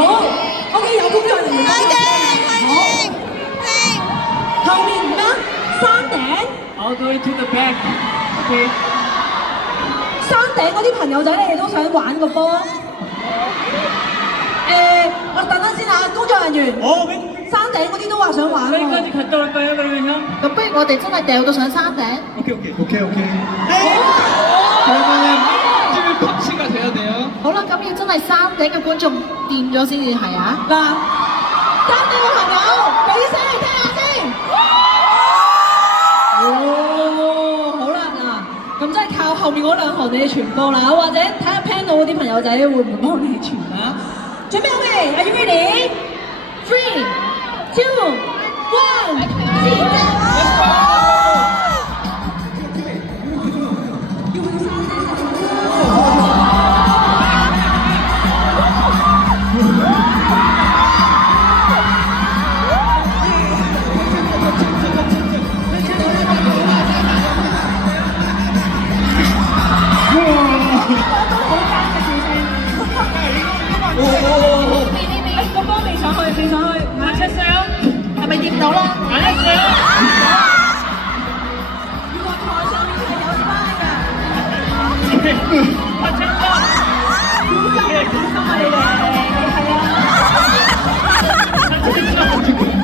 好，OK， 有工作人員。好，後面唔得，山頂。All the way to the back. OK。山頂嗰啲朋友仔，你哋都想玩個波？我等陣先嚇，工作人員。山頂嗰啲都話想玩喎。여기까지 갔다 올까요, 그러면요? 咁不如我哋真係掉到上山頂。 오케이. 그러면은 줄 터치가 돼야 돼요. 好啦，咁要真係山頂嘅觀眾掂咗先至係啊！嗱，山頂嘅朋友，俾啲聲嚟聽下先。哦，好啦，嗱，咁真係靠後面嗰兩行你哋傳播啦，或者睇下 panel 嗰啲朋友仔會唔會幫你傳啊？準備好未 ？Are you ready? 3, 2, 1， 試啫！個波未上去，안 찼어요? 係咪掂到啦？ 안 했어요? 原來台上面係有花㗎。다 찼어? 小心啊！你哋係啊。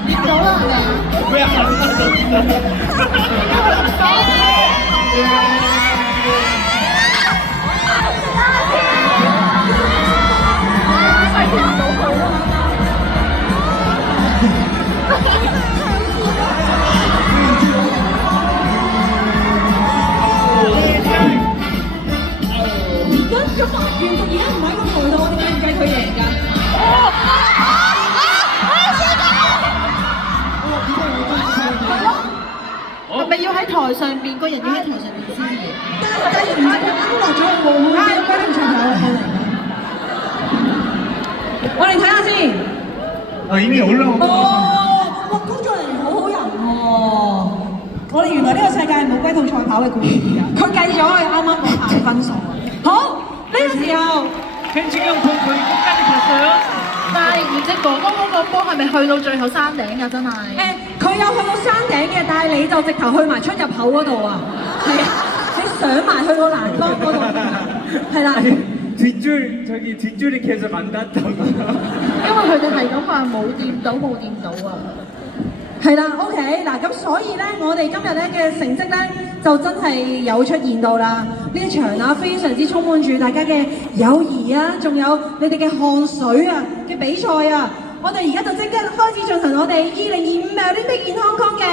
掂到啦係咪啊？ 왜안咁原來而家唔喺個台度，我哋計唔計佢贏㗎？係咪要喺台上邊？個人要喺台上邊先至贏？但係唔係佢啱落咗去冇冇記得歸同場有冇嚟㗎？我哋睇下先。이미 올라온 거. 哇！工作人員好好人喎。我哋原來呢個世界係冇龜兔賽跑嘅故事㗎。佢計咗佢啱啱嗰下嘅分數。好，呢個時候。 펜치경 본 거기 끝까지 갔어요? 但係唔知哥哥嗰個波係咪去到最後山頂㗎？真係。佢有去到山頂嘅，但係你就直頭去埋出入口嗰度啊！係啊，你上埋去個欄杆嗰度，係啦。 뒷줄이 계속 안 닿다고. 因為佢哋係咁話冇掂到啊。係啦，OK，嗱咁所以咧，我哋今日咧嘅成績咧就真係有出現到啦。呢一場啊，非常之充滿住大家嘅友誼啊，仲有你哋嘅汗水啊嘅比賽啊！我哋而家就即刻開始進行我哋2025 Olympic in Hong Kong 嘅